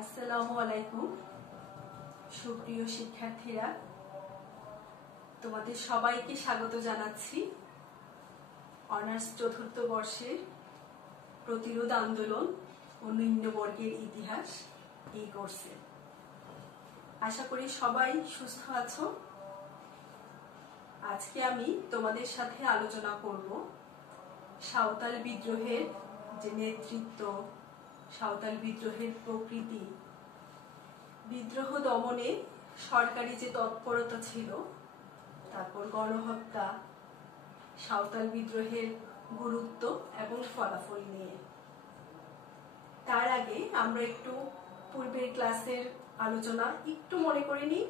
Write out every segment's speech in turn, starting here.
আসসালামু আলাইকুম সুপ্রিয় শিক্ষার্থীরা, তোমাদের সবাইকে স্বাগত জানাচ্ছি অনার্স চতুর্থ বর্ষের প্রতিরোধ আন্দোলন ও নিম্ন বর্গের ইতিহাস এই কোর্সে। আশা করি সবাই সুস্থ আছো। আজকে আমি তোমাদের সাথে আলোচনা করব সাঁওতাল বিদ্রোহের যে নেতৃত্ব, সাঁওতাল বিদ্রোহের প্রকৃতি, বিদ্রোহ দমনে সরকারি যে তৎপরতা ছিল, তারপর গণহত্যা, সাঁওতাল বিদ্রোহের গুরুত্ব এবং ফলাফল নিয়ে। তার আগে আমরা একটু পূর্বের ক্লাসের আলোচনা একটু মনে করে নিই।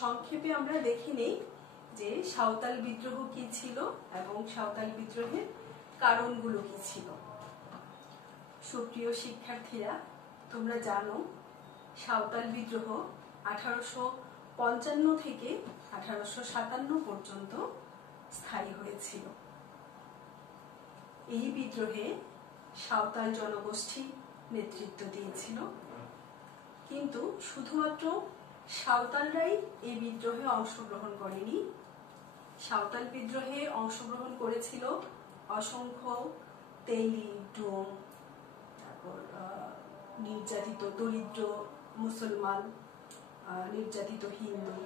সংক্ষেপে আমরা দেখে নেই যে সাঁওতাল বিদ্রোহ কি ছিল এবং সাঁওতাল বিদ্রোহের কারণগুলো কি ছিল। সুপ্রিয় শিক্ষার্থীরা, তোমরা জানো সাঁওতাল বিদ্রোহ 1855 থেকে 1857 পর্যন্ত স্থায়ী হয়েছিল। এই বিদ্রোহে সাঁওতাল জনগোষ্ঠী নেতৃত্ব দিয়েছিল, কিন্তু শুধুমাত্র সাঁওতালরাই এই বিদ্রোহে অংশগ্রহণ করেনি। সাঁওতাল বিদ্রোহে অংশগ্রহণ করেছিল অসংখ্য তেলি, ডোম, তারপর নির্যাতিত দরিদ্র মুসলমান, নির্যাতিত হিন্দু,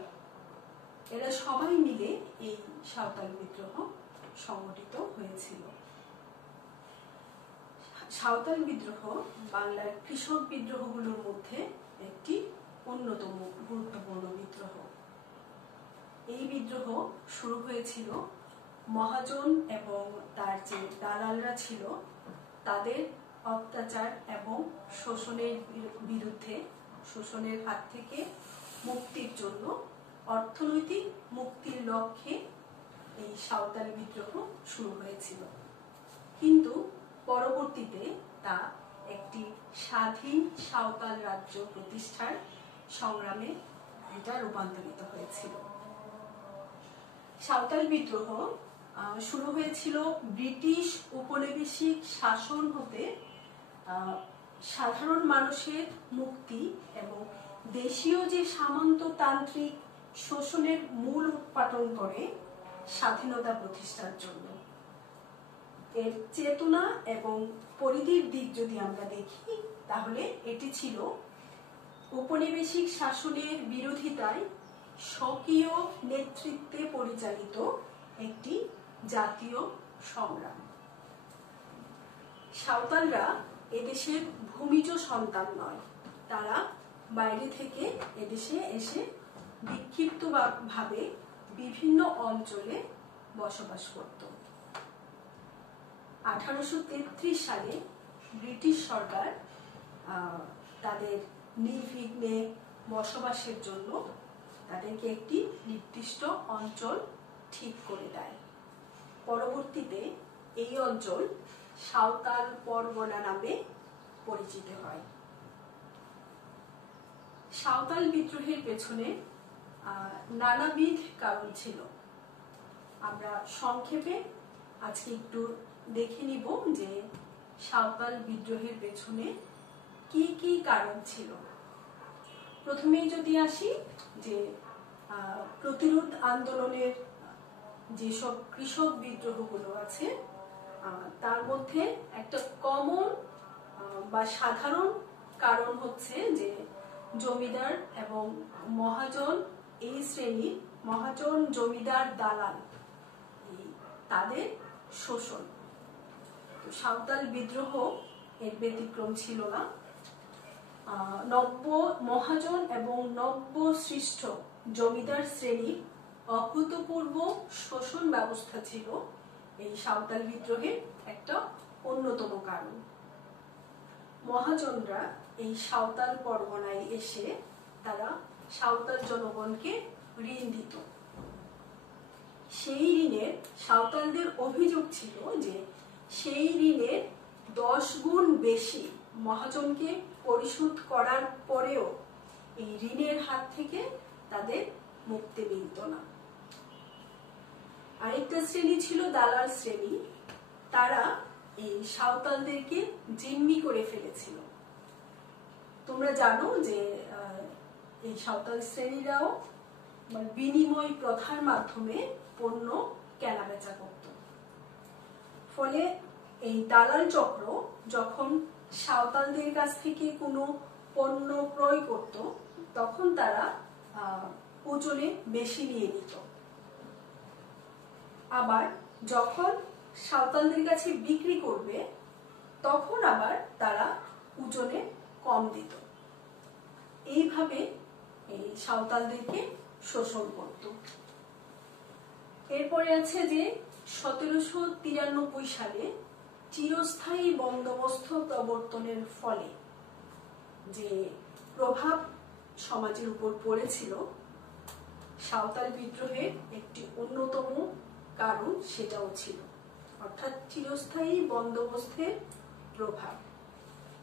এরা সবাই মিলে এই সাঁওতাল বিদ্রোহ সংগঠিত হয়েছিল। সাঁওতাল বিদ্রোহ বাংলার কৃষক বিদ্রোহগুলোর মধ্যে একটি অন্যতম গুরুত্বপূর্ণ বিদ্রোহ। এই বিদ্রোহ শুরু হয়েছিল মহাজন এবং তার যে দালালরা ছিল তাদের অত্যাচার এবং শোষণের বিরুদ্ধে, শোষণের হাত থেকে মুক্তির জন্য, অর্থনৈতিক মুক্তির লক্ষ্যে এই সাঁওতাল বিদ্রোহ শুরু হয়েছিল। কিন্তু পরবর্তীতে তা একটি স্বাধীন সাঁওতাল রাজ্য প্রতিষ্ঠার সংগ্রামে এটা রূপান্তরিত হয়েছিল। সাঁওতাল বিদ্রোহ শুরু হয়েছিল ব্রিটিশ উপনিবেশিক শাসন হতে সাধারণ মানুষের মুক্তি এবং দেশীয় যে সামন্ততান্ত্রিক শোষণের মূল উৎপাটন করে স্বাধীনতা প্রতিষ্ঠার জন্য। এর চেতনা এবং পরিধির দিক যদি আমরা দেখি, তাহলে এটি ছিল ঔপনিবেশিক শাসনের বিরোধিতায় স্বকীয় নেতৃত্বে পরিচালিত একটি জাতীয় সংগ্রাম। সাঁওতালরা এদেশের ভূমিজ সন্তান নয়, তারা বাইরে থেকে এদেশে এসে বিক্ষিপ্তভাবে বিভিন্ন অঞ্চলে বসবাস করত। 1833 সালে ব্রিটিশ সরকার তাদের নির্বিঘ্নে বসবাসের জন্য তাদেরকে একটি নির্দিষ্ট অঞ্চল ঠিক করে দেয়। পরবর্তীতে এই অঞ্চল সাঁওতাল পরগনা নামে পরিচিত হয়। সাঁওতাল বিদ্রোহের পেছনে নানাবিধ কারণ ছিল। আমরা সংক্ষেপে আজকে একটু দেখে নিব যে সাঁওতাল বিদ্রোহের পেছনে কি কি কারণ ছিল। প্রথমেই যদি আসি যে প্রতিরোধ আন্দোলনের যেসব কৃষক বিদ্রোহগুলো আছে, তার মধ্যে একটা কমন বা সাধারণ কারণ হচ্ছে যে জমিদার এবং মহাজন, এই শ্রেণীর মহাজন, জমিদার, দালাল, তাদের শোষণ। সাঁওতাল বিদ্রোহ এর ব্যতিক্রম ছিল না। নব্য মহাজন এবং নব্য সৃষ্ট জমিদার শ্রেণীর অভূতপূর্ব শোষণ ব্যবস্থা ছিল এই সাঁওতাল বিদ্রোহের একটা অন্যতম কারণ। মহাজনরা এই সাঁওতাল পরগনায় এসে তারা সাঁওতাল জনগণকে ঋণ দিত। সেই ঋণের সাঁওতালদের অভিযোগ ছিল যে সেই ঋণের 10 গুণ বেশি মহাজনকে পরিশোধ করার পরেও এই ঋণের হাত থেকে তাদের মুক্তি মিলত না। আরেকটা শ্রেণী ছিল দালাল শ্রেণী। তারা এই সাঁওতালদেরকে জিম্মি করে ফেলেছিল। তোমরা জানো যে এই সাঁওতাল শ্রেণীরাও মানে বিনিময় প্রথার মাধ্যমে পণ্য কেনাবেচা করত। ফলে এই দালাল চক্র যখন সাঁওতালদের কাছ থেকে কোনো পণ্য ক্রয় করত, তখন তারা ওজনে বেশি নিয়ে নিত। আবার যখন সাঁওতালদের কাছে বিক্রি করবে, তখন আবার তারা ওজনে কম দিত। এইভাবে এই সাঁওতালদেরকে শোষণ করত। এরপরে আছে যে 1793 সালে চিরস্থায়ী বন্দোবস্ত প্রবর্তনের ফলে যে প্রভাব সমাজের উপর পড়েছিল, সাঁওতাল বিদ্রোহের একটি অন্যতম কারণ সেটাও ছিল, অর্থাৎ চিরস্থায়ী বন্দোবস্তের প্রভাব।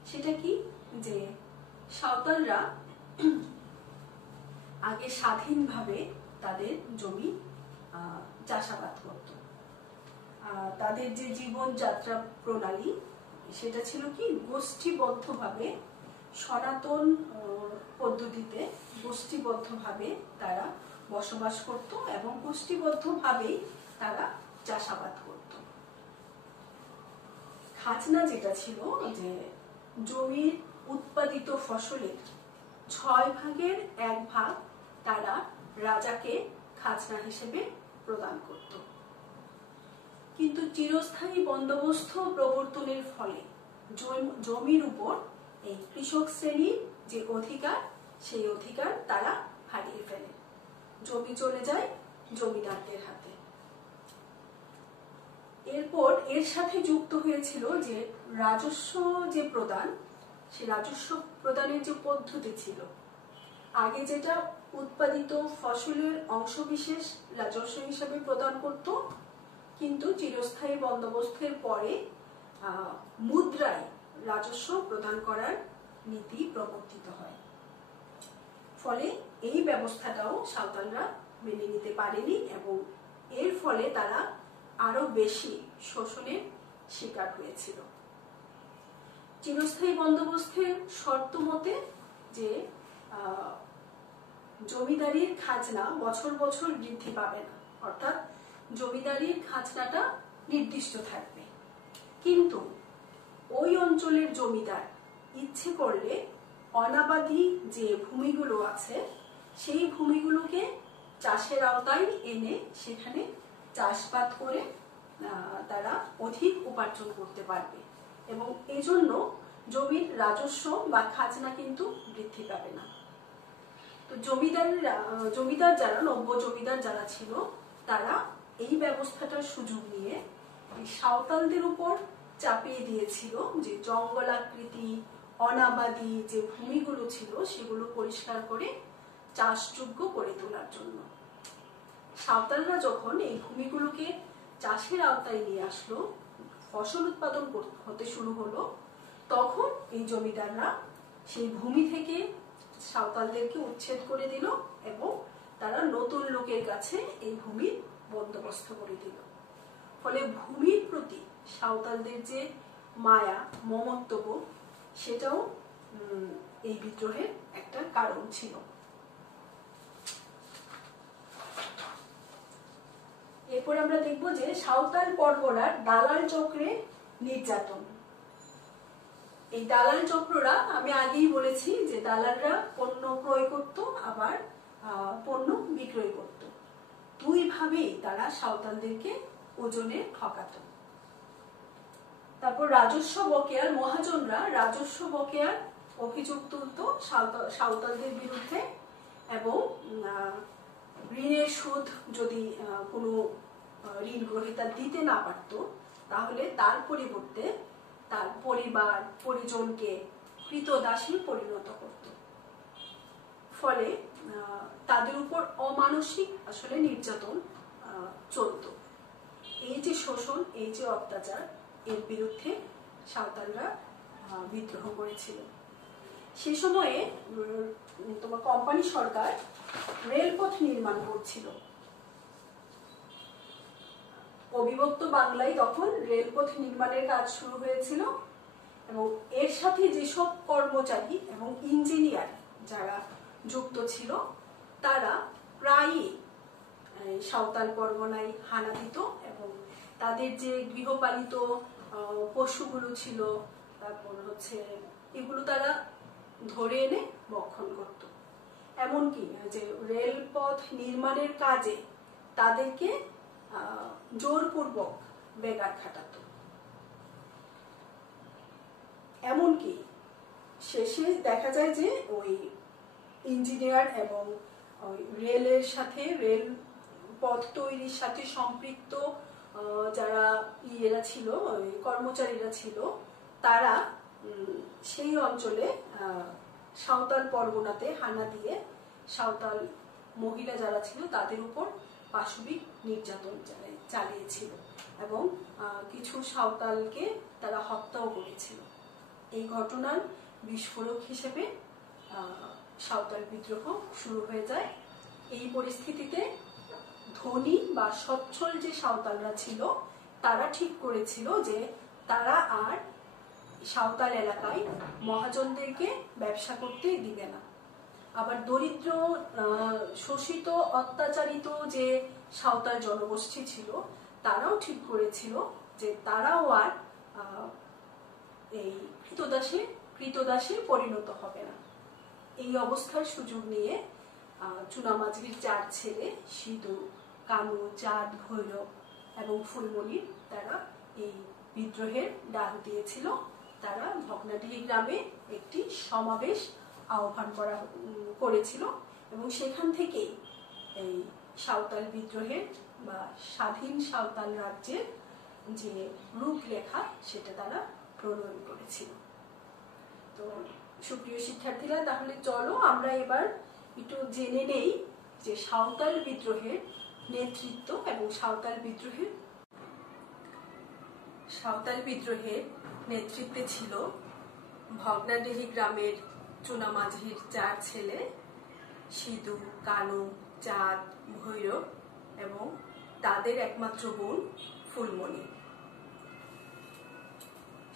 সেটা কি, যে সাঁওতালরা আগে স্বাধীনভাবে তাদের জমি চাষাবাদ করত। তাদের যে জীবনযাত্রা প্রণালী সেটা ছিল কি, গোষ্ঠীবদ্ধভাবে সনাতন পদ্ধতিতে গোষ্ঠীবদ্ধভাবে তারা বসবাস করত এবং গোষ্ঠীবদ্ধভাবেই তারা চাষাবাদ করত। খাজনা যেটা ছিল, যে জমির উৎপাদিত ফসলের 6/1 তারা রাজাকে খাজনা হিসেবে প্রদান করত। কিন্তু চিরস্থায়ী বন্দোবস্ত প্রবর্তনের ফলে জমির উপর এই কৃষক শ্রেণীর যে অধিকার, সেই অধিকার তারা হারিয়ে ফেলে। জমি চলে যায় জমিদারদের হাতে। এরপর এর সাথে যুক্ত হয়েছিল যে রাজস্ব যে প্রদান, সে রাজস্ব প্রদানের যে পদ্ধতি ছিল, আগে যেটা উৎপাদিত ফসলের অংশবিশেষ রাজস্ব হিসেবে প্রদান করত, কিন্তু চিরস্থায়ী বন্দোবস্তের পরে মুদ্রায় রাজস্ব প্রদান করার নীতি প্রবর্তিত হয়। ফলে এই ব্যবস্থাটাও সাঁওতালরা মেনে নিতে পারেনি এবং এর ফলে তারা আরো বেশি শোষণের শিকার হয়েছিল। চিরস্থায়ী বন্দোবস্তের শর্ত মতে যে জমিদারির খাজনা বছর বছর বৃদ্ধি পাবে না, অর্থাৎ জমিদারির খাজনাটা নির্দিষ্ট থাকবে, কিন্তু ওই অঞ্চলের জমিদার ইচ্ছে করলে অনাবাদী যে ভূমিগুলো আছে সেই ভূমিগুলোকে চাষের আওতায় এনে সেখানে চাষাবাদ করে তারা অধিক উপার্জন করতে পারবে এবং এজন্য জমির রাজস্ব বা খাজনা কিন্তু বৃদ্ধি পাবে না। তো জমিদার যারা, নব্য জমিদার যারা ছিল, তারা এই ব্যবস্থাটার সুযোগ নিয়ে সাঁওতালদের উপর চাপিয়ে দিয়েছিল যে জঙ্গলাকৃতি অনাবাদী যে ভূমিগুলো ছিল সেগুলো পরিষ্কার করে চাষযোগ্য করে তোলার জন্য। সাঁওতালরা যখন এই ভূমিগুলোকে চাষের আওতায় নিয়ে আসলো, ফসল উৎপাদন হতে শুরু হলো, তখন এই জমিদাররা সেই ভূমি থেকে সাঁওতালদেরকে উচ্ছেদ করে দিল এবং তারা নতুন লোকের কাছে এই ভূমির বন্দোবস্ত করে দিল। ফলে ভূমির প্রতি সাঁওতালদের যে মায়া মমত্ববোধ, সেটাও এই বিদ্রোহের একটা কারণ ছিল। এরপর আমরা দেখব যে সাঁওতাল পরগনার দালাল চক্রে নির্যাতন। এই দালাল চক্ররা, আমি আগেই বলেছি যে দালালরা পণ্য ক্রয় করত, আবার পণ্য বিক্রয় করত। দুই ভাবেই তারা সাঁওতালদেরকে ওজনে ঠকাত। তারপর রাজস্ব বকেয়ার মহাজনরা রাজস্ব বকেয়ার অভিযোগ তুলত সাঁওতালদের বিরুদ্ধে এবং ঋণের সুদ যদি কোনো ঋণ গ্রহীতা দিতে না পারত, তাহলে তার পরিবর্তে তার পরিবার পরিজনকে কৃতদাসী পরিণত করত। ফলে তাদের উপর অমানসিক আসলে নির্যাতন চলত। এই যে শোষণ, এই যে অত্যাচার, এর বিরুদ্ধে সাঁওতালরা বিদ্রোহ করেছিল। সে সময়ে তোমার কোম্পানি সরকার রেলপথ নির্মাণ করছিল। অবিভক্ত বাংলায় তখন রেলপথ নির্মাণের কাজ শুরু হয়েছিল এবং এর সাথে যেসব কর্মচারী এবং ইঞ্জিনিয়ার যারা যুক্ত ছিল তারা প্রায়ই সাঁওতাল পরগনায় হানা দিত এবং তাদের যে গৃহপালিত পশুগুলো ছিল, তারপর হচ্ছে এগুলো তারা ধরে এনে ভক্ষণ করত। এমনকি যে রেলপথ নির্মাণের কাজে তাদেরকে জোরপূর্বক বেগার খাটাত। এমনকি শেষে দেখা যায় যে ওই ইঞ্জিনিয়ার এবং রেলের সাথে, রেল পথ তৈরির সাথে সম্পৃক্ত যারা ইয়েরা ছিল, কর্মচারীরা ছিল, তারা সেই অঞ্চলে সাঁওতাল পরগনাতে হানা দিয়ে সাঁওতাল মহিলা যারা ছিল তাদের উপর পাশবিক নির্যাতন চালিয়েছিল এবং কিছু সাঁওতালকে তারা হত্যাও করেছিল। এই ঘটনার বিস্ফোরক হিসেবে সাঁওতাল বিদ্রোহ শুরু হয়ে যায়। এই পরিস্থিতিতে ধনী বা সচ্ছল যে সাঁওতালরা ছিল তারা ঠিক করেছিল যে তারা আর সাঁওতাল এলাকায় মহাজনদেরকে ব্যবসা করতে দিবে না। আবার দরিদ্র, শোষিত, অত্যাচারিত যে সাঁওতাল জনগোষ্ঠী ছিল তারাও ঠিক করেছিল যে তারাও আর এই কৃতদাসে পরিণত হবে না। এই অবস্থার সুযোগ নিয়ে চুনামাঝির 4 ছেলে সিধু, কানু, চাঁদ, ভৈরব এবং ফুলমণি তারা এই বিদ্রোহের ডাক দিয়েছিল। তারা ভগ্নাডিহি গ্রামে একটি সমাবেশ আহ্বান করেছিল এবং সেখান থেকেই এই সাঁওতাল বিদ্রোহের বা স্বাধীন সাঁওতাল রাজ্যের যে রূপরেখা সেটা তারা প্রণয়ন করেছিল। তো সুপ্রিয় শিক্ষার্থীরা, তাহলে চলো আমরা এবার একটু জেনে নেই যে সাঁওতাল বিদ্রোহের নেতৃত্ব এবং সাঁওতাল বিদ্রোহের নেতৃত্বে ছিল ভগ্নাডিহি গ্রামের চুনামাঝির 4 ছেলে সিধু, কানু, চাঁদ, ভৈরব এবং তাদের একমাত্র বোন ফুলমণি।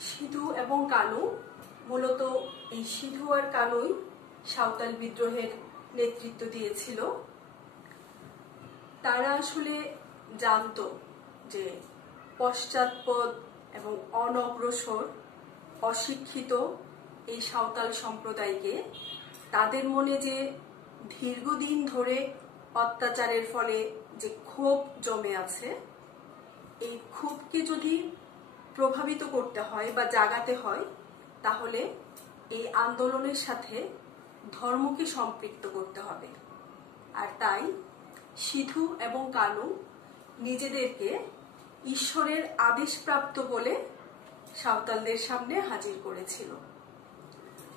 সিধু এবং কানু, মূলত এই সিধু আর কানুই সাঁওতাল বিদ্রোহের নেতৃত্ব দিয়েছিল। তারা আসলে জানতো যে পশ্চাৎপদ এবং অনগ্রসর, অশিক্ষিত এই সাঁওতাল সম্প্রদায়কে তাদের মনে যে দীর্ঘদিন ধরে অত্যাচারের ফলে যে ক্ষোভ জমে আছে, এই ক্ষোভকে যদি প্রভাবিত করতে হয় বা জাগাতে হয় তাহলে এই আন্দোলনের সাথে ধর্মকে সম্পৃক্ত করতে হবে। আর তাই সিধু এবং কানু নিজেদেরকে ঈশ্বরের আদেশপ্রাপ্ত বলে সাঁওতালদের সামনে হাজির করেছিল।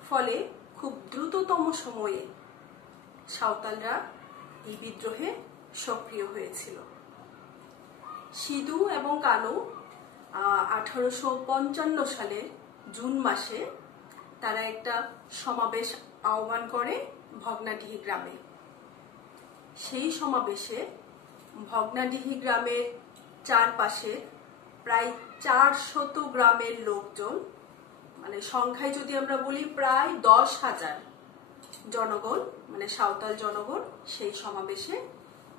ফলে খুব দ্রুততম সময়ে সাঁওতালরা এই বিদ্রোহে সক্রিয় হয়েছিল। সিধু এবং কানু 1855 সালের জুন মাসে তারা একটা সমাবেশ আহ্বান করে ভগ্নাডিহি গ্রামে। সেই সমাবেশে ভগ্নাডিহি গ্রামের চারপাশে প্রায় 400 গ্রামের লোকজন, মানে সংখ্যায় যদি আমরা বলি প্রায় 10,000 জনগণ, মানে সাঁওতাল জনগণ সেই সমাবেশে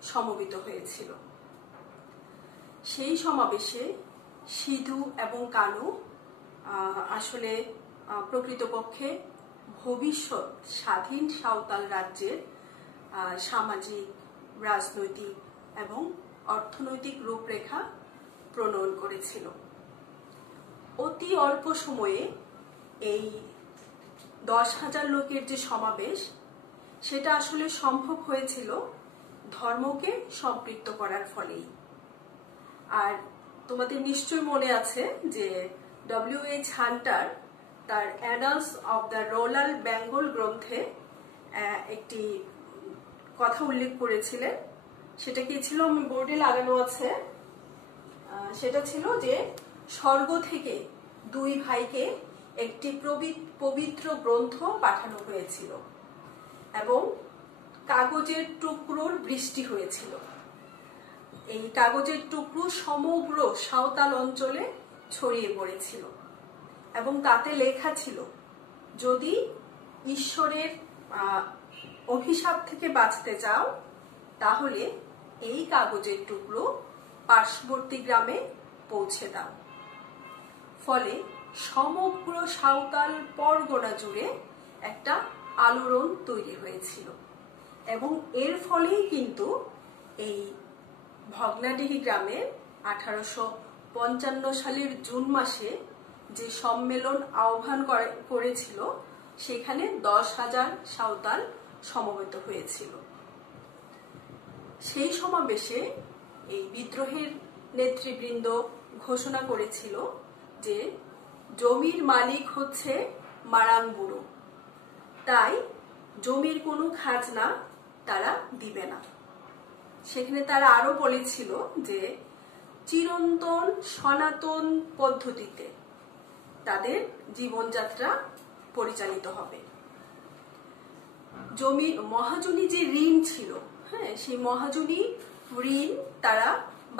সমবেত হয়েছিল। সেই সমাবেশে সিধু এবং কানু আসলে প্রকৃতপক্ষে ভবিষ্যৎ স্বাধীন সাঁওতাল রাজ্যের সামাজিক, রাজনৈতিক এবং অর্থনৈতিক রূপরেখা প্রণয়ন করেছিল। অতি অল্প সময়ে এই 10,000 লোকের যে সমাবেশ, সেটা আসলে সম্ভব হয়েছিল ধর্মকে সম্পৃক্ত করার ফলেই। আর তোমাদের নিশ্চয় মনে আছে যে W.H. হান্টার তার annals of the rural Bengal গ্রন্থে একটি কথা উল্লেখ করেছিলেন। সেটা কি ছিল? আমি বোর্ডে লাগানো আছে। সেটা ছিল যে স্বর্গ থেকে 2 ভাইকে একটি পবিত্র গ্রন্থ পাঠানো হয়েছিল এবং কাগজের টুকরোর বৃষ্টি হয়েছিল। এই কাগজের টুকরো সমগ্র সাঁওতাল অঞ্চলে ছড়িয়ে পড়েছিল এবং তাতে লেখা ছিল, যদি ঈশ্বরের অভিশাপ থেকে বাঁচতে চাও তাহলে এই কাগজের টুকরো পার্শ্ববর্তী গ্রামে পৌঁছে দাও। ফলে সমগ্র সাঁওতাল পরগনা জুড়ে একটা আলোড়ন তৈরি হয়েছিল এবং এর ফলেই কিন্তু এই ভগ্নাডিহি গ্রামে 1855 সালের জুন মাসে যে সম্মেলন আহ্বান করেছিল সেখানে 10,000 সাঁওতাল সমবেত হয়েছিল। সেই সমাবেশে এই বিদ্রোহের নেতৃবৃন্দ ঘোষণা করেছিল যে জমির মালিক হচ্ছে মারাং বুড়ো, তাই জমির কোনো খাজনা তারা দিবে না। সেখানে তারা আরো বলেছিল যে চিরন্তন সনাতন পদ্ধতিতে তাদের জীবনযাত্রা পরিচালিত হবে। জমির মহাজনী যে ঋণ ছিল, হ্যাঁ, সেই মহাজনী ঋণ তারা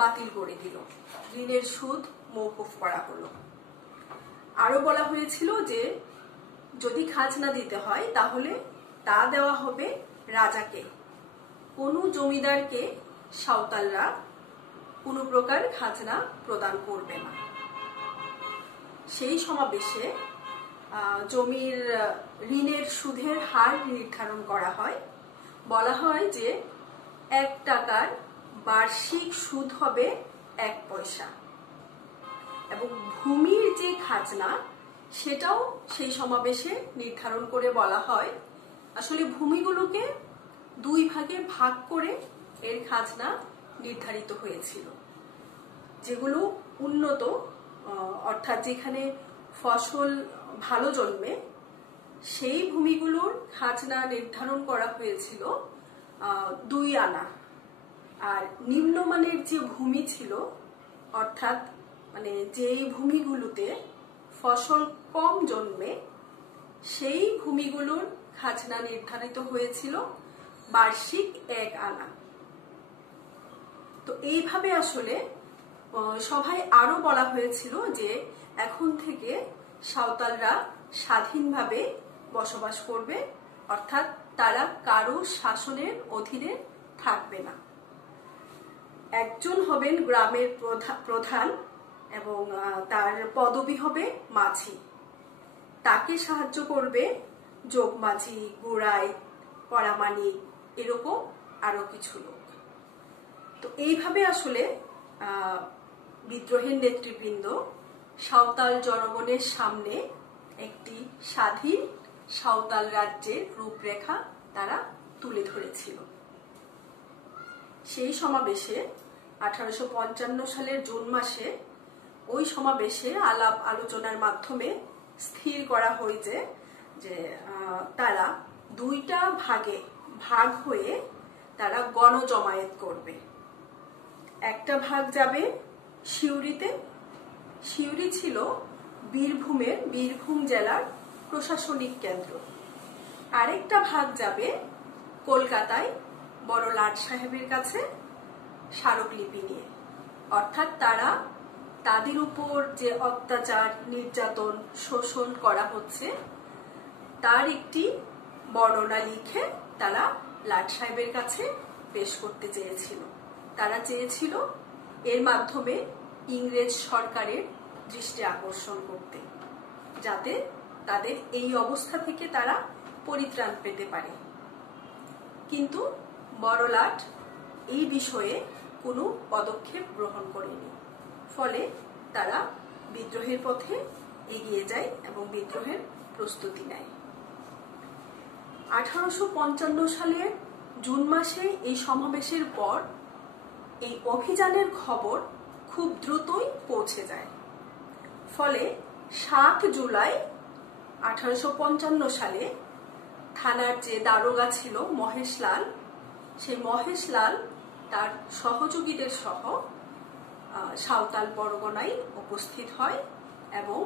বাতিল করে দিল, ঋণের সুদ মওকুফ করা হলো। আরো বলা হয়েছিল যে যদি খাজনা দিতে হয় তাহলে তা দেওয়া হবে রাজাকে, কোনো জমিদারকে সাঁওতালরা কোনো প্রকার খাজনা প্রদান করবে না। সেই সমাবেশে জমির ঋণের সুদের হার নির্ধারণ করা হয়। বলা হয় যে 1 টাকার বার্ষিক সুদ হবে 1 পয়সা এবং ভূমির যে খাজনা সেটাও সেই সমাবেশে নির্ধারণ করে বলা হয় আসলে ভূমিগুলোকে 2 ভাগে ভাগ করে এর খাজনা নির্ধারিত হয়েছিল। যেগুলো উন্নত অর্থাৎ যেখানে ফসল ভালো জন্মে সেই ভূমিগুলোর খাজনা নির্ধারণ করা হয়েছিল 2 আনা, আর নিম্নমানের যে ভূমি ছিল অর্থাৎ মানে যেই ভূমিগুলোতে ফসল কম জন্মে সেই ভূমিগুলোর খাজনা নির্ধারিত হয়েছিল বার্ষিক 1 আনা। তো এইভাবে আসলে সভায় আরো বলা হয়েছিল যে এখন থেকে সাঁওতালরা স্বাধীনভাবে বসবাস করবে, অর্থাৎ তারা কারো শাসনের অধীনে থাকবে না। একজন হবেন গ্রামের প্রধান এবং তার পদবি হবে মাঝি, তাকে সাহায্য করবে যোগমাঝি, গুড়াই, পরামানি, এরকম আরো কিছু লোক। তো এইভাবে আসলে বিদ্রোহের নেতৃবৃন্দ সাঁওতাল জনগণের সামনে একটি স্বাধীন সাঁওতাল রাজ্যের রূপরেখা তারা তুলে ধরেছিল। সেই সমাবেশে 1855 সালের জুন মাসে ওই সমাবেশে আলাপ আলোচনার মাধ্যমে স্থির করা হয়েছে যে তারা 2টা ভাগে ভাগ হয়ে তারা গণজমায়েত করবে। একটা ভাগ যাবে সিউড়িতে, সিউড়ি ছিল বীরভূম জেলার প্রশাসনিক কেন্দ্র। আরেকটা ভাগ যাবে কলকাতায় বড় লাট সাহেবের কাছে স্মারকলিপি নিয়ে, অর্থাৎ তারা তাদের উপর যে অত্যাচার, নির্যাতন, শোষণ করা হচ্ছে তার একটি বর্ণনা লিখে তারা লাট সাহেবের কাছে পেশ করতে চেয়েছিল। তারা চেয়েছিল এর মাধ্যমে ইংরেজ সরকারের দৃষ্টি আকর্ষণ করতে, যাতে তাদের এই অবস্থা থেকে তারা পরিত্রাণ পেতে পারে। কিন্তু বড়লাট এই বিষয়ে কোনো পদক্ষেপ গ্রহণ করেনি, ফলে তারা বিদ্রোহের পথে এগিয়ে যায় এবং বিদ্রোহের প্রস্তুতি নেয়। 1855 সালের জুন মাসে এই সমাবেশের পর এই অভিযানের খবর খুব দ্রুতই পৌঁছে যায়। ফলে 7 জুলাই 1855 সালে থানার যে দারোগা ছিল মহেশলাল, সেই মহেশলাল তার সহযোগীদের সহ সাঁওতাল পরগনায় উপস্থিত হয় এবং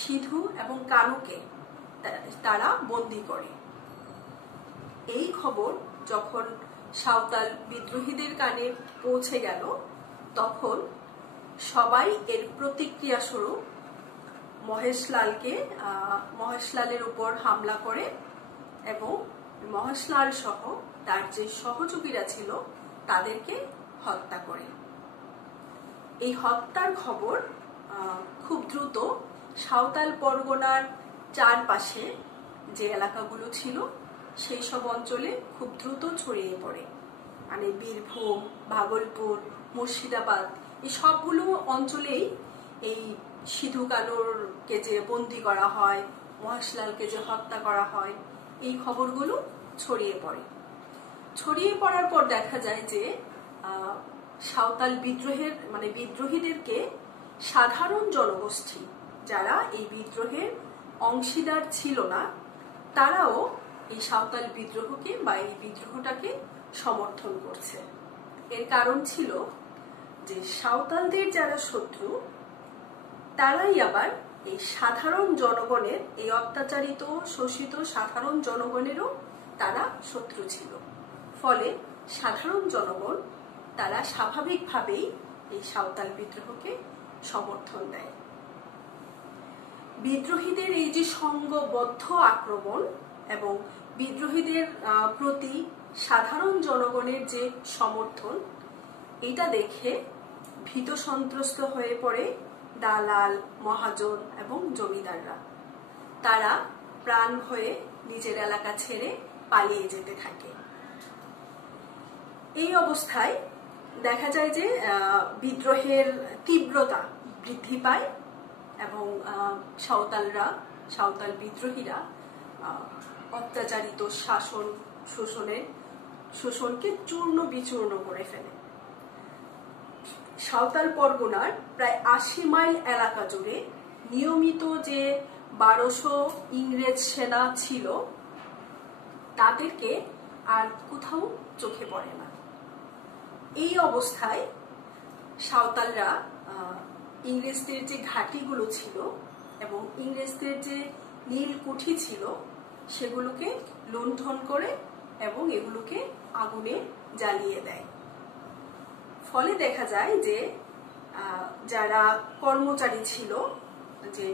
সিধু এবং কানুকে তারা বন্দী করে। এই খবর যখন সাঁওতাল বিদ্রোহীদের কানে পৌঁছে গেল তখন সবাই এর প্রতিক্রিয়া স্বরূপ মহেশলালের উপর হামলা করে এবং মহেশলাল সহ তার যে সহযোগীরা ছিল তাদেরকে হত্যা করে। এই হত্যার খবর খুব দ্রুত সাঁওতাল পরগনার চারপাশে যে এলাকাগুলো ছিল সেই সব অঞ্চলে খুব দ্রুত ছড়িয়ে পড়ে। মানে বীরভূম, ভাগলপুর, মুর্শিদাবাদ এই সবগুলো অঞ্চলেই এই সিধু কানুরকে যে বন্দি করা হয়, মহেশলালকে যে হত্যা করা হয়, এই খবরগুলো ছড়িয়ে পড়ে। ছড়িয়ে পড়ার পর দেখা যায় যে সাঁওতাল বিদ্রোহীদেরকে সাধারণ জনগোষ্ঠী যারা এই বিদ্রোহের অংশীদার ছিল না, তারাও এই সাঁওতাল বিদ্রোহকে বা এই বিদ্রোহটাকে সমর্থন করছে। এর কারণ ছিল যে সাঁওতালদের যারা শত্রু, তারাই আবার এই সাধারণ জনগণের, এই অত্যাচারিত শোষিত সাধারণ জনগণেরও তারা শত্রু ছিল। ফলে সাধারণ জনগণ তারা স্বাভাবিকভাবেই এই সাঁওতাল বিদ্রোহকে সমর্থন দেয়। বিদ্রোহীদের এই যে সংঘবদ্ধ আক্রমণ এবং বিদ্রোহীদের প্রতি সাধারণ জনগণের যে সমর্থন, এটা দেখে ভীত সন্ত্রস্ত হয়ে পড়ে দালাল, মহাজন এবং জমিদাররা। তারা প্রাণ ভয়ে নিজের এলাকা ছেড়ে পালিয়ে যেতে থাকে। এই অবস্থায় দেখা যায় যে বিদ্রোহের তীব্রতা বৃদ্ধি পায় এবং সাঁওতাল বিদ্রোহীরা অত্যাচারিত শোষণকে চূর্ণ বিচূর্ণ করে ফেলে। সাঁওতাল পরগনার প্রায় 80 মাইল এলাকা জুড়ে নিয়মিত যে 1200 ইংরেজ সেনা ছিল, তাদেরকে আর কোথাও চোখে পড়ে না। এই অবস্থায় সাঁওতালরা ইংরেজদের যে ঘাঁটিগুলো ছিল এবং ইংরেজদের যে নীলকুঠি ছিল সেগুলোকে লুণ্ঠন করে এবং এগুলোকে আগুনে জ্বালিয়ে দেয়। ফলে দেখা যায় যে যারা কর্মচারী ছিল, যে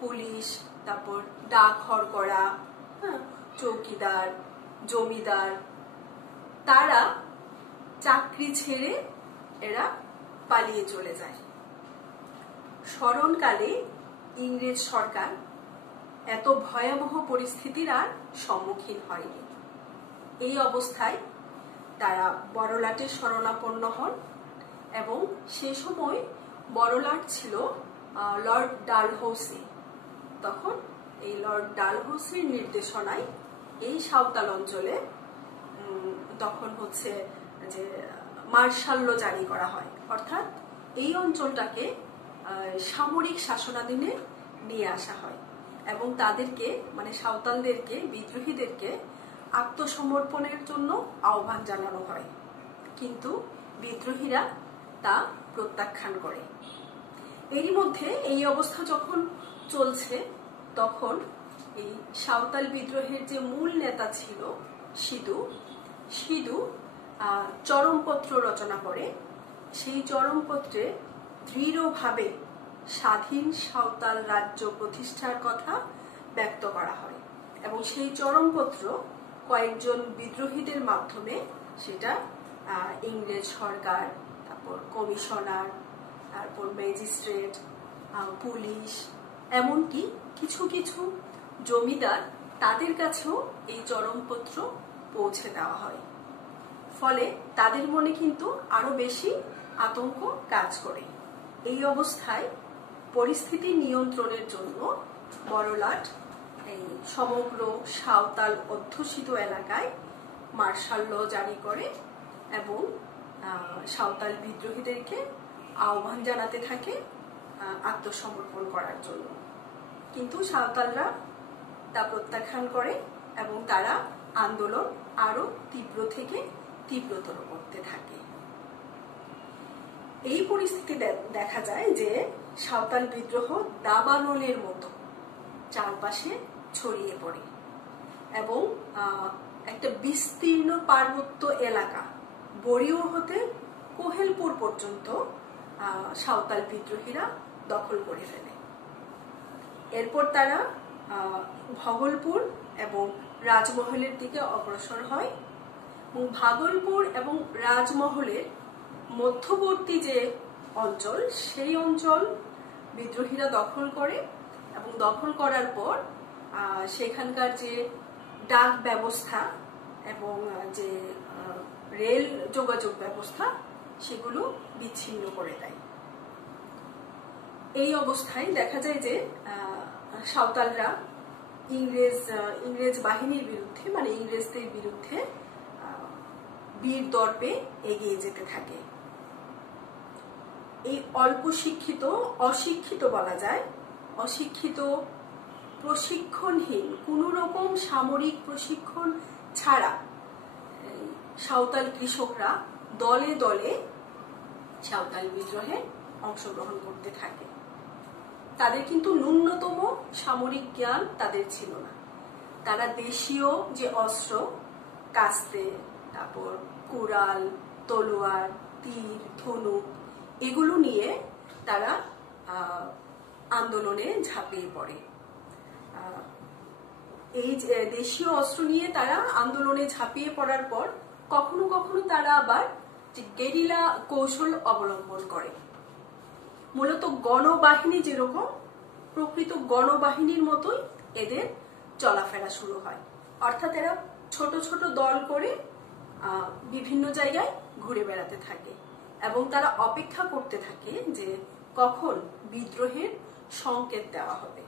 পুলিশ, তারপর ডাক হরকরা, চৌকিদার, জমিদার, তারা চাকরি ছেড়ে এরা পালিয়ে চলে যায়। স্মরণকালে ইংরেজ সরকার এত ভয়াবহ পরিস্থিতির আর সম্মুখীন হয়নি। এই অবস্থায় তারা বড়লাটে শরণাপন্ন হন এবং সে সময় বড়লাট ছিল লর্ড ডালহৌসি। তখন এই লর্ড ডালহৌসির নির্দেশনায় এই সাঁওতাল অঞ্চলে তখন হচ্ছে যে মার্শাল ল জারি করা হয়, অর্থাৎ এই অঞ্চলটাকে সামরিক শাসনাধীনে নিয়ে আসা হয় এবং তাদেরকে মানে সাঁওতালদেরকে, বিদ্রোহীদেরকে আত্মসমর্পণের জন্য আহ্বান জানানো হয়, কিন্তু বিদ্রোহীরা তা প্রত্যাখ্যান করে। এরই মধ্যে এই অবস্থা যখন চলছে, তখন এই সাঁওতাল বিদ্রোহের যে মূল নেতা ছিল সিধু চরমপত্র রচনা করে। সেই চরমপত্রে দৃঢ়ভাবে স্বাধীন সাঁওতাল রাজ্য প্রতিষ্ঠার কথা ব্যক্ত করা হয় এবং সেই চরমপত্র কয়েকজন বিদ্রোহীদের মাধ্যমে সেটা ইংরেজ সরকার, তারপর কমিশনার, তারপর ম্যাজিস্ট্রেট, পুলিশ, এমনকি কিছু কিছু জমিদার, তাদের কাছেও এই চরমপত্র পৌঁছে দেওয়া হয়। ফলে তাদের মনে কিন্তু আরো বেশি আতঙ্ক কাজ করে। এই অবস্থায় পরিস্থিতি নিয়ন্ত্রণের জন্য বড়লাট এই সমগ্র সাঁওতাল অধ্যুষিত এলাকায় মার্শাল ল জারি করে এবং সাঁওতাল বিদ্রোহীদেরকে আহ্বান জানাতে থাকে আত্মসমর্পণ করার জন্য। কিন্তু সাঁওতালরা তা প্রত্যাখ্যান করে এবং তারা আন্দোলন আরো তীব্র থেকে তীব্রতর করতে থাকে। এই পরিস্থিতি দেখা যায় যে সাঁওতাল বিদ্রোহ দাবানলের মতো চারপাশে ছড়িয়ে পড়ে এবং একটা বিস্তীর্ণ পার্বত্য এলাকা বড়িউর হতে কোহেলপুর পর্যন্ত সাঁওতাল বিদ্রোহীরা দখল করে ফেলে। এরপর তারা ভাগলপুর এবং রাজমহলের দিকে অগ্রসর হয় এবং ভাগলপুর এবং রাজমহলের মধ্যবর্তী যে অঞ্চল, সেই অঞ্চল বিদ্রোহীরা দখল করে এবং দখল করার পর সেখানকার যে ডাক ব্যবস্থা এবং যে রেল যোগাযোগ ব্যবস্থা সেগুলো বিচ্ছিন্ন করে দেয়। এই অবস্থায় দেখা যায় যে সাঁওতালরা ইংরেজ বাহিনীর বিরুদ্ধে, মানে ইংরেজদের বিরুদ্ধে বীর দর্পে এগিয়ে যেতে থাকে। এই অল্প শিক্ষিত, অশিক্ষিত বলা যায়, অশিক্ষিত, প্রশিক্ষণহীন, কোন রকম সামরিক প্রশিক্ষণ ছাড়া সাঁওতাল কৃষকরা দলে দলে সাঁওতাল বিদ্রোহে অংশগ্রহণ করতে থাকে। তাদের কিন্তু ন্যূনতম সামরিক জ্ঞান তাদের ছিল না। তারা দেশীয় যে অস্ত্র, কাস্তে, তারপর কুড়াল, তলোয়ার, তীর, ধনুক, এগুলো নিয়ে তারা আন্দোলনে ঝাঁপিয়ে পড়ে। এই দেশীয় অস্ত্র নিয়ে তারা আন্দোলনে ঝাঁপিয়ে পড়ার পর কখনো কখনো তারা আবার গেরিলা কৌশল অবলম্বন করে। মূলত গণবাহিনী যেরকম, প্রকৃত গণবাহিনীর মতোই এদের চলাফেরা শুরু হয়। অর্থাৎ এরা ছোট ছোট দল করে বিভিন্ন জায়গায় ঘুরে বেড়াতে থাকে এবং তারা অপেক্ষা করতে থাকে যে কখন বিদ্রোহের সংকেত দেওয়া হবে।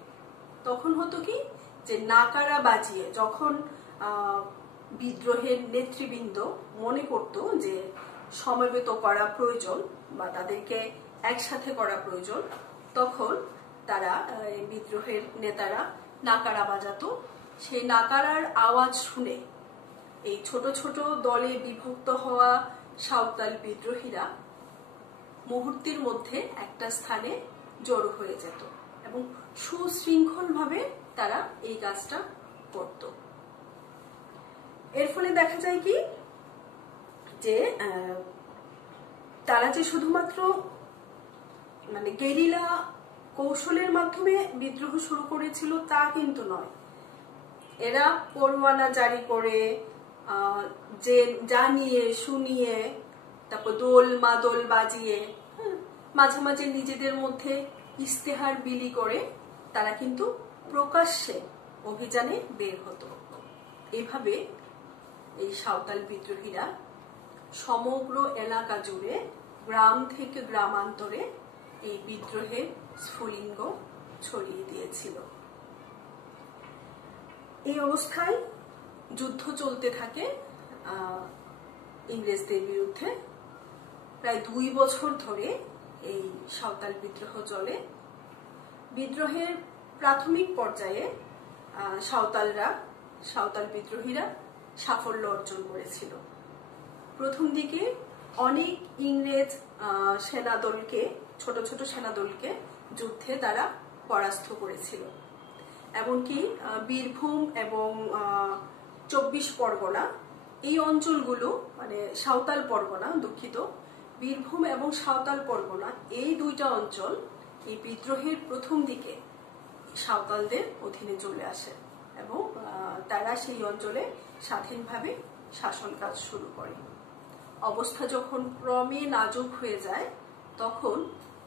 তখন হতো কি, যে নাকারা বাজিয়ে যখন বিদ্রোহের নেতৃবৃন্দ মনে করত যে সমবেত করা প্রয়োজন বা তাদেরকে একসাথে করা প্রয়োজন, তখন তারা বিদ্রোহের নেতারা নাকারা বাজাতো। সেই নাকারার আওয়াজ শুনে এই ছোট ছোট দলে বিভক্ত হওয়া সাঁওতাল বিদ্রোহীরা মুহূর্তের মধ্যে একটা স্থানে জড়ো হয়ে যেত এবং সুশৃঙ্খলভাবে তারা এই কাজটা করত। এর ফলে দেখা যায় কি, যে তারা যে শুধুমাত্র মানে গেরিলা কৌশলের মাধ্যমে বিদ্রোহ শুরু করেছিল তা কিন্তু নয়। এরা পরোয়ানা জারি করে, যে জানিয়ে শুনিয়ে, তারপর দোল মাদল বাজিয়ে, মাঝে মাঝে নিজেদের মধ্যে ইস্তেহার বিলি করে তারা কিন্তু প্রকাশ্যে অভিযানে বের হতো। এভাবে এই সাঁওতাল বিদ্রোহীরা সমগ্র এলাকা জুড়ে, গ্রাম থেকে গ্রামান্তরে এই বিদ্রোহের স্ফুলিঙ্গ ছড়িয়ে দিয়েছিল। এই অবস্থায় যুদ্ধ চলতে থাকে ইংরেজদের বিরুদ্ধে। প্রায় 2 বছর ধরে এই সাঁওতাল বিদ্রোহ চলে। বিদ্রোহের প্রাথমিক পর্যায়ে সাঁওতাল বিদ্রোহীরা সাফল্য অর্জন করেছিল। প্রথম দিকে অনেক ইংরেজ সেনাদলকে, ছোট ছোট সেনাদলকে যুদ্ধে তারা পরাস্ত করেছিল। এমনকি বীরভূম এবং 24 পরগনা, এই অঞ্চলগুলো, মানে সাঁওতাল পরগনা, দুঃখিত, বীরভূম এবং সাঁওতাল পরগনা, এই দুইটা অঞ্চল এই বিদ্রোহের প্রথম দিকে সাঁওতালদের অধীনে চলে আসে এবং তারা সেই অঞ্চলে স্বাধীনভাবে শাসন কাজ শুরু করে। অবস্থা যখন ক্রমে নাজুক হয়ে যায়, তখন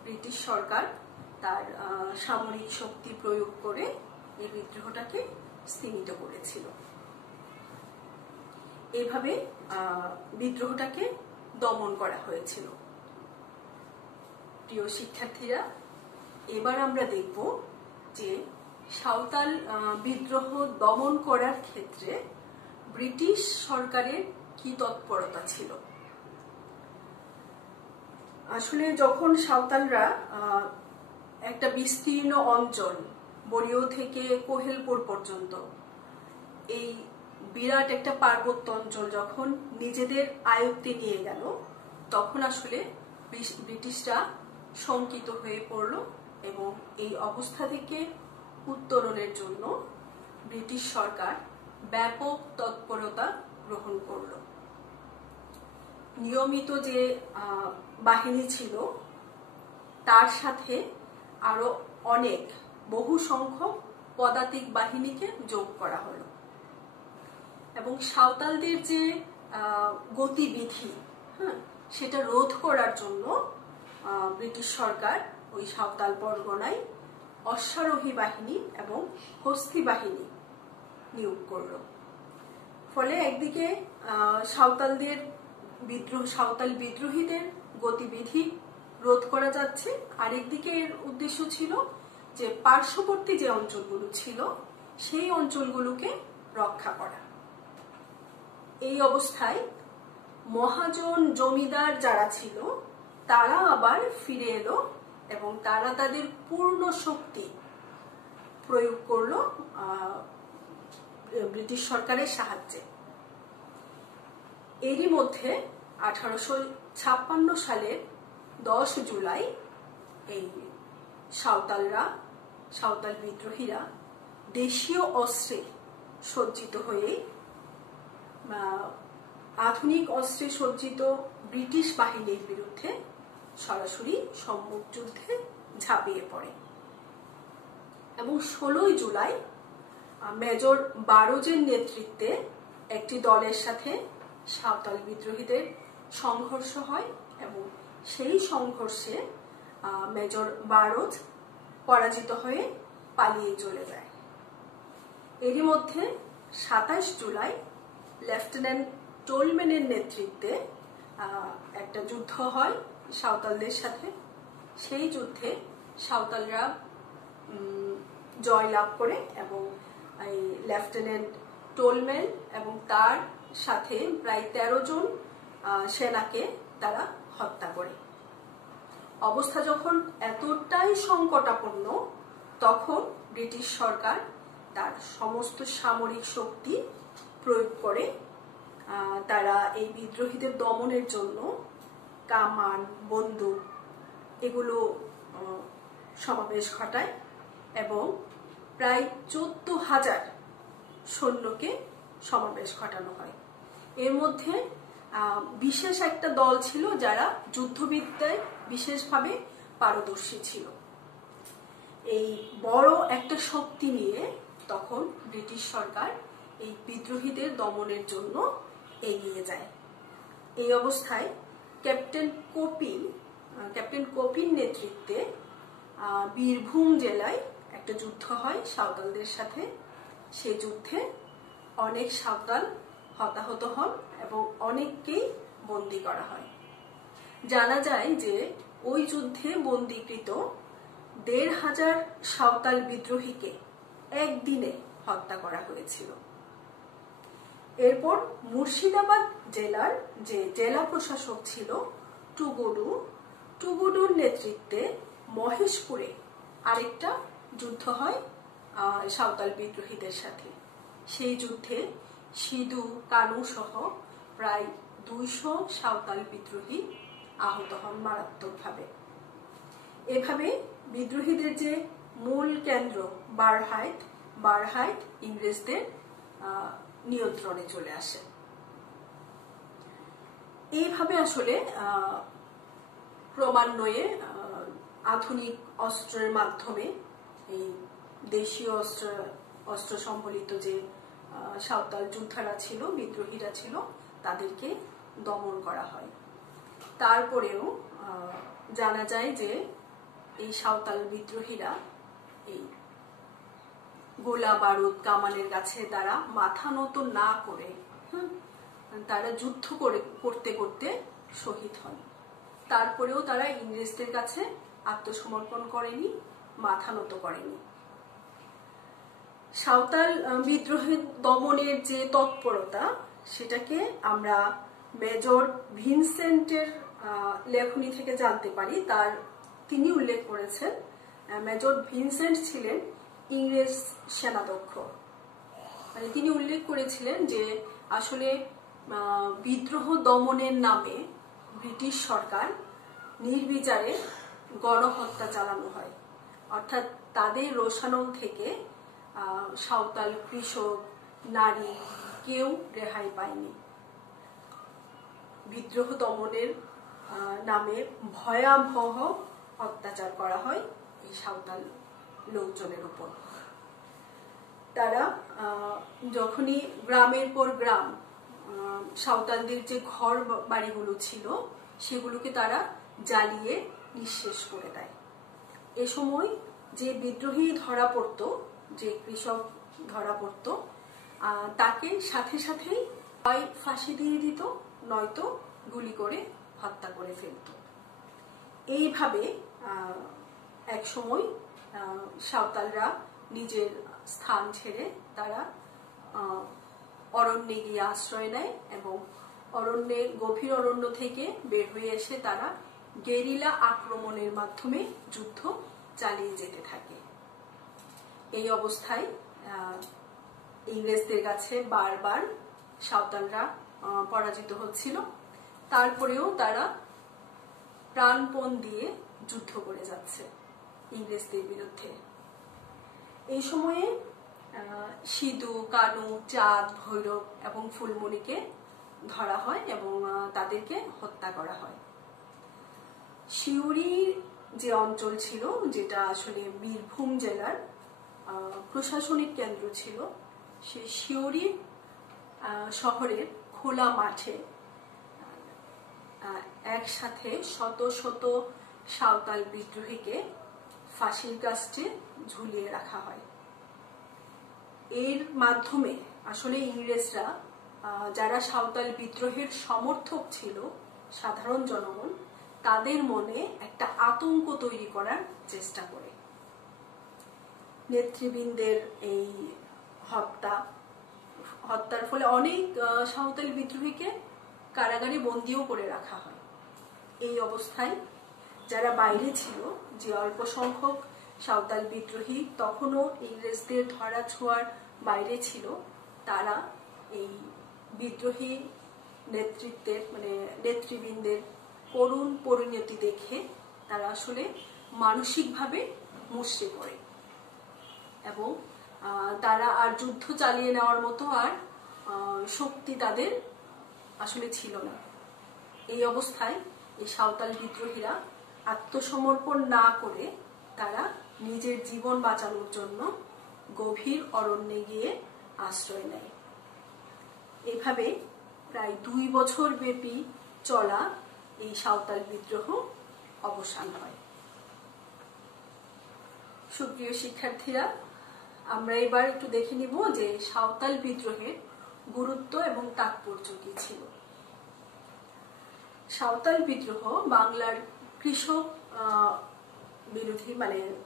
ব্রিটিশ সরকার তার সামরিক শক্তি প্রয়োগ করে এই বিদ্রোহটাকে স্তিমিত করেছিল। এইভাবে বিদ্রোহটাকে দমন করা হয়েছিল। প্রিয় শিক্ষার্থীরা, এবার আমরা দেখব যে সাঁওতাল বিদ্রোহ দমন করার ক্ষেত্রে ব্রিটিশ সরকারের কি তৎপরতা ছিল। আসলে যখন সাঁওতালরা একটা বিস্তীর্ণ অঞ্চল, বড়িও থেকে কোহেলপুর পর্যন্ত, এই বিরাট একটা পার্বত্য অঞ্চল যখন নিজেদের আয়ত্তে নিয়ে গেল, তখন আসলে ব্রিটিশরা শঙ্কিত হয়ে পড়ল এবং এই অবস্থা থেকে উত্তরণের জন্য ব্রিটিশ সরকার ব্যাপক তৎপরতা গ্রহণ করল। নিয়মিত যে বাহিনী ছিল তার সাথে আরো অনেক বহু সংখ্যক পদাতিক বাহিনীকে যোগ করা হলো এবং সাঁওতালদের যে গতিবিধি সেটা রোধ করার জন্য ব্রিটিশ সরকার ওই সাঁওতাল পরগনায় অশ্বারোহী বাহিনী এবং হস্তী বাহিনী নিয়োগ করলো। ফলে একদিকে সাঁওতাল বিদ্রোহীদের গতিবিধি রোধ করা যাচ্ছে, আরেকদিকে এর উদ্দেশ্য ছিল যে পার্শ্ববর্তী যে অঞ্চলগুলো ছিল সেই অঞ্চলগুলোকে রক্ষা করা। এই অবস্থায় মহাজন জমিদার যারা ছিল তারা আবার ফিরে এলো এবং তারা তাদের পূর্ণ শক্তি প্রয়োগ করলো ব্রিটিশ সরকারের সাহায্যে। এরই মধ্যে 1856 সালের 10 জুলাই এই সাঁওতাল বিদ্রোহীরা দেশীয় অস্ত্রে সজ্জিত হয়ে আধুনিক অস্ত্রে সজ্জিত ব্রিটিশ বাহিনীর বিরুদ্ধে সরাসরি সম্মুখ যুদ্ধে ঝাঁপিয়ে পড়ে এবং 16 জুলাই মেজর বারোজের নেতৃত্বে একটি দলের সাথে সাঁওতাল বিদ্রোহীদের সংঘর্ষ হয় এবং সেই সংঘর্ষে মেজর বারোজ পরাজিত হয়ে পালিয়ে চলে যায়। এরই মধ্যে 27 জুলাই লেফটেন্যান্ট টোলম্যানের নেতৃত্বে একটা যুদ্ধ হয় সাঁওতালদের সাথে। সেই যুদ্ধে সাঁওতালরা জয়লাভ করে এবং এই লেফটেন্যান্ট টোলম্যান এবং তার সাথে প্রায় 13 জন সেনাকে তারা হত্যা করে। অবস্থা যখন এতটাই সংকটাপন্ন তখন ব্রিটিশ সরকার তার সমস্ত সামরিক শক্তি প্রয়োগ করে তারা এই বিদ্রোহীদের দমনের জন্য কামান, বন্দুক এগুলো সমাবেশ ঘটায় এবং প্রায় 14,000 সৈন্যকে সমাবেশ ঘটানো হয়। এর মধ্যে বিশেষ একটা দল ছিল যারা যুদ্ধবিদ্যায় বিশেষভাবে পারদর্শী ছিল। এই বড় একটা শক্তি নিয়ে তখন ব্রিটিশ সরকার এই বিদ্রোহীদের দমনের জন্য এগিয়ে যায়। এই অবস্থায় ক্যাপ্টেন কপিন নেতৃত্বে বীরভূম জেলায় একটা যুদ্ধ হয় সাঁওতালদের সাথে। সেই যুদ্ধে অনেক সাঁওতাল হতাহত হন এবং অনেককেই বন্দী করা হয়। জানা যায় যে ওই যুদ্ধে বন্দীকৃত 1,500 সাঁওতাল বিদ্রোহীকে একদিনে হত্যা করা হয়েছিল। এরপর মুর্শিদাবাদ জেলার যে জেলা প্রশাসক ছিল টুগুডুর নেতৃত্বে মহেশপুরে আরেকটা যুদ্ধ হয় সাঁওতাল বিদ্রোহীদের সাথে। সেই যুদ্ধে সিধু, কানু সহ প্রায় 200 সাঁওতাল বিদ্রোহী আহত হন মারাত্মকভাবে। এভাবে বিদ্রোহীদের যে মূল কেন্দ্র বারহাইট ইংরেজদের নিয়ন্ত্রণে চলে আসে। এইভাবে আসলে ক্রমান্বয়ে আধুনিক অস্ত্রের মাধ্যমে এই দেশীয় অস্ত্র সম্বলিত যে সাঁওতাল যোদ্ধারা ছিল, বিদ্রোহীরা ছিল, তাদেরকে দমন করা হয়। তারপরেও জানা যায় যে এই সাঁওতাল বিদ্রোহীরা এই গোলা বারুদ কামানের কাছে তারা মাথা নত না করে তারা যুদ্ধ করতে করতে শহীদ হন। তারপরেও তারা ইংরেজদের কাছে আত্মসমর্পণ করেনি, মাথা নত করেনি। সাঁওতাল বিদ্রোহ দমনের যে তৎপরতা সেটাকে আমরা মেজর ভিনসেন্টের লেখনী থেকে জানতে পারি। তিনি উল্লেখ করেছেন মেজর ভিনসেন্ট ছিলেন ইংরেজ সেনাধ্যক্ষ। মানে তিনি উল্লেখ করেছিলেন যে আসলে বিদ্রোহ দমনের নামে ব্রিটিশ সরকার নির্বিচারে গণহত্যা চালানো হয়, অর্থাৎ তাদের রোষানল থেকে সাঁওতাল কৃষক, নারী কেউ রেহাই পায়নি। বিদ্রোহ দমনের নামে ভয়াবহ অত্যাচার করা হয় এই সাঁওতাল লোকজনের উপর। তারা যখনই গ্রামের পর গ্রাম সাঁওতালদের যে ঘর বাড়িগুলো ছিল সেগুলোকে তারা জ্বালিয়ে নিঃশেষ করে দেয়। এ সময় যে বিদ্রোহী ধরা পড়তো, যে কৃষক ধরা পড়তো, তাকে সাথে সাথেই হয় ফাঁসি দিয়ে দিত, নয়তো গুলি করে হত্যা করে ফেলত। এইভাবে এক সময় সাঁওতালরা নিজের স্থান ছেড়ে তারা অরণ্যে গিয়ে আশ্রয় নেয় এবং গভীর অরণ্য থেকে বের হয়ে এসে তারা গেরিলা আক্রমণের মাধ্যমে যুদ্ধ চালিয়ে যেতে থাকে। এই অবস্থায় ইংরেজদের কাছে বারবার সাঁওতালরা পরাজিত হচ্ছিল। তারপরেও তারা প্রাণপণ দিয়ে যুদ্ধ করে যাচ্ছে ইংরেজদের বিরুদ্ধে। এই সময়ে সিধু, কানু, চাঁদ, ভৈরব এবং ফুলমণিকে ধরা হয় এবং তাদেরকে হত্যা করা হয়। সিউড়ি যে অঞ্চল ছিল, যেটা আসলে বীরভূম জেলার প্রশাসনিক কেন্দ্র ছিল, সেই সিউড়ি শহরের খোলা মাঠে একসাথে শত শত সাঁওতাল বিদ্রোহীকে ফাঁসির কাস্টে ঝুলিয়ে রাখা হয়। এর মাধ্যমে আসলে ইংরেজরা, যারা সাঁওতাল বিদ্রোহের সমর্থক ছিল, সাধারণ জনগণ, তাদের মনে একটা আতঙ্ক তৈরি করার চেষ্টা করে। নেতৃবৃন্দের এই হত্যার ফলে অনেক সাঁওতাল বিদ্রোহীকে কারাগারে বন্দিও করে রাখা হয়। এই অবস্থায় যারা বাইরে ছিল, যে অল্প সংখ্যক সাঁওতাল বিদ্রোহী তখনও ইংরেজদের ধরা ছোঁয়ার বাইরে ছিল, তারা এই বিদ্রোহী নেতৃবৃন্দের করুণ পরিণতি দেখে তারা আসলে মানসিকভাবে মুষড়ে পড়ে এবং তারা আর যুদ্ধ চালিয়ে নেওয়ার মতো আর শক্তি তাদের আসলে ছিল না। এই অবস্থায় এই সাঁওতাল বিদ্রোহীরা আত্মসমর্পণ না করে তারা নিজের জীবন বাঁচানোর জন্য গভীর অরণ্যে গিয়ে আশ্রয় নেয়। এভাবে প্রায় 2 বছর ব্যাপী চলা এই সাঁওতাল বিদ্রোহ অবসান হয়। সুপ্রিয় শিক্ষার্থীরা, আমরা এবার একটু দেখে নিব যে সাঁওতাল বিদ্রোহের গুরুত্ব এবং তাৎপর্য কি ছিল। সাঁওতাল বিদ্রোহ বাংলার কৃষক বিরোধী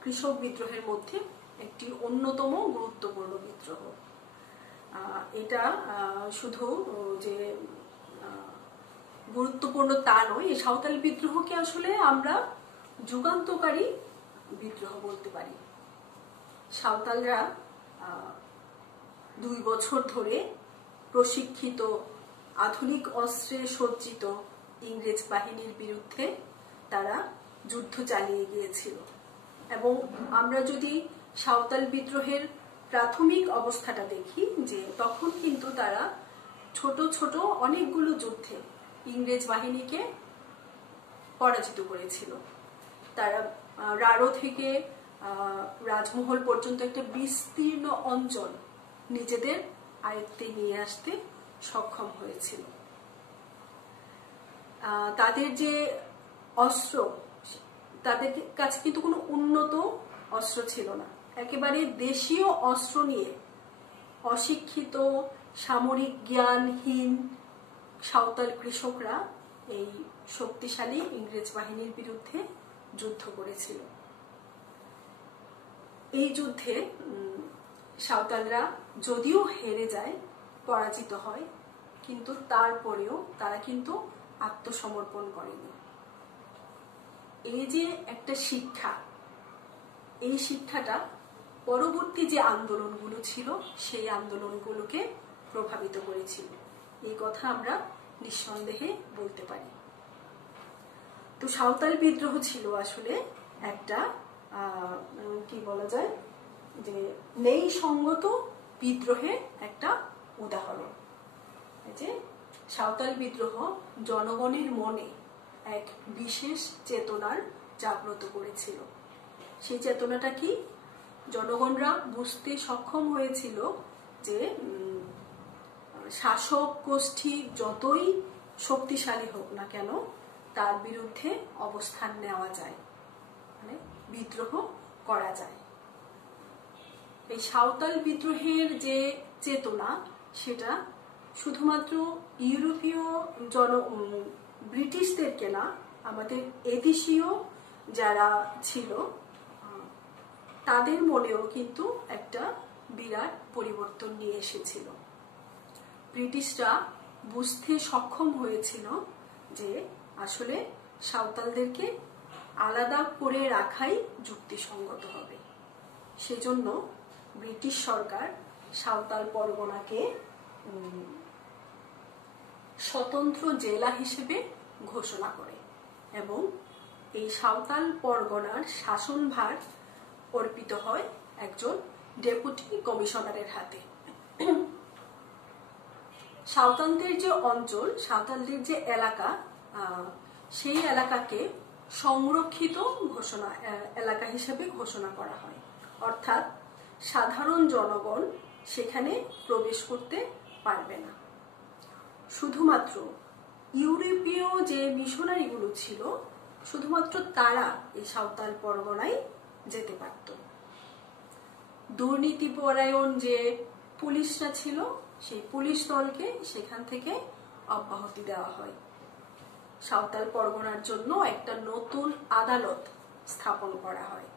কৃষক বিদ্রোহের মধ্যে একটি অন্যতম গুরুত্বপূর্ণ বিদ্রোহ। এটা শুধু যে গুরুত্বপূর্ণ তা নয়, এই সাঁওতাল বিদ্রোহকে আসলে আমরা যুগান্তকারী বিদ্রোহ বলতে পারি। সাঁওতালরা 2 বছর ধরে প্রশিক্ষিত, আধুনিক অস্ত্রে সজ্জিত ইংরেজ বাহিনীর বিরুদ্ধে তারা যুদ্ধ চালিয়ে গিয়েছিল এবং আমরা যদি সাঁওতাল বিদ্রোহের প্রাথমিক অবস্থাটা দেখি, যে তখন কিন্তু তারা ছোট ছোট অনেকগুলো যুদ্ধে ইংরেজ বাহিনীকে পরাজিত করেছিল। তারা রাঢ় থেকে রাজমহল পর্যন্ত একটা বিস্তীর্ণ অঞ্চল নিজেদের আয়ত্তে নিয়ে আসতে সক্ষম হয়েছিল। তাদের যে অস্ত্র, তাদের কাছে কিন্তু কোনো উন্নত অস্ত্র ছিল না। একেবারে দেশীয় অস্ত্র নিয়ে অশিক্ষিত, সামরিক জ্ঞানহীন সাঁওতাল কৃষকরা এই শক্তিশালী ইংরেজ বাহিনীর বিরুদ্ধে যুদ্ধ করেছিল। এই যুদ্ধে সাঁওতালরা যদিও হেরে যায়, পরাজিত হয়, কিন্তু তারপরেও তারা কিন্তু আত্মসমর্পণ করেনি। এই যে একটা শিক্ষা, এই শিক্ষাটা পরবর্তী যে আন্দোলনগুলো ছিল সেই আন্দোলনগুলোকে প্রভাবিত করেছিল, এই কথা আমরা নিঃসন্দেহে বলতে পারি। তো সাঁওতাল বিদ্রোহ ছিল আসলে একটা কি বলা যায়, যে নেই সঙ্গত বিদ্রোহের একটা উদাহরণ। যে সাঁওতাল বিদ্রোহ জনগণের মনে এক বিশেষ চেতনার জাগ্রত করেছিল। সেই চেতনাটা কি? জনগণরা বুঝতে সক্ষম হয়েছিল যে শাসক গোষ্ঠী যতই শক্তিশালী হোক না কেন তার বিরুদ্ধে অবস্থান নেওয়া যায়, মানে বিদ্রোহ করা যায়। এই সাঁওতাল বিদ্রোহের যে চেতনা সেটা শুধুমাত্র ইউরোপীয় ব্রিটিশদেরকে না, আমাদের এদেশীয় যারা ছিল তাদের মনেও কিন্তু একটা বিরাট পরিবর্তন নিয়ে এসেছিল। ব্রিটিশরা বুঝতে সক্ষম হয়েছিল যে আসলে সাঁওতালদেরকে আলাদা করে রাখাই যুক্তিসঙ্গত হবে। সেজন্য ব্রিটিশ সরকার সাঁওতাল পরগনাকে স্বতন্ত্র জেলা হিসেবে ঘোষণা করে এবং এই সাঁওতাল পরগনার শাসনভার অর্পিত হয় একজন ডেপুটি কমিশনারের হাতে। সাঁওতালদের যে অঞ্চল, সাঁওতালদের যে এলাকা, সেই এলাকাকে সংরক্ষিত এলাকা হিসেবে ঘোষণা করা হয়, অর্থাৎ সাধারণ জনগণ সেখানে প্রবেশ করতে পারবে না। শুধুমাত্র ইউরোপীয় যে মিশনারিগুলো ছিল শুধুমাত্র তারা এই সাঁওতাল পরগনায় যেতে পারত। দুর্নীতিপরায়ণ যে পুলিশরা ছিল সেই পুলিশ দলকে সেখান থেকে অব্যাহতি দেওয়া হয়। সাঁওতাল পরগনার জন্য একটা নতুন আদালত স্থাপন করা হয়।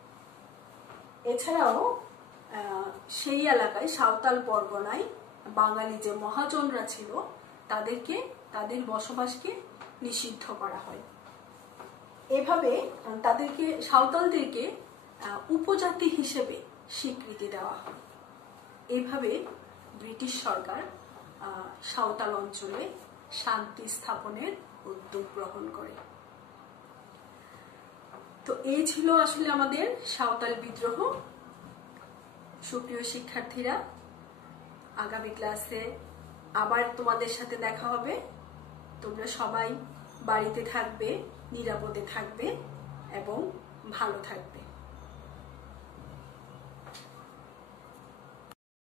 এছাড়াও সেই এলাকায় সাঁওতাল পরগনায় বাঙালি যে মহাজনরা ছিল তাদেরকে, তাদের বসবাসকে নিষিদ্ধ করা হয়। এভাবে তাদেরকে, সাঁওতালদেরকে উপজাতি হিসেবে স্বীকৃতি দেওয়া হয়। এভাবে ব্রিটিশ সরকার সাঁওতাল অঞ্চলে শান্তি স্থাপনের উদ্যোগ গ্রহণ করে। তো এই ছিল আসলে আমাদের সাঁওতাল বিদ্রোহ। সুপ্রিয় শিক্ষার্থীরা, আগামী ক্লাসে আবার তোমাদের সাথে দেখা হবে। তোমরা সবাই বাড়িতে থাকবে, নিরাপদে থাকবে এবং ভালো থাকবে।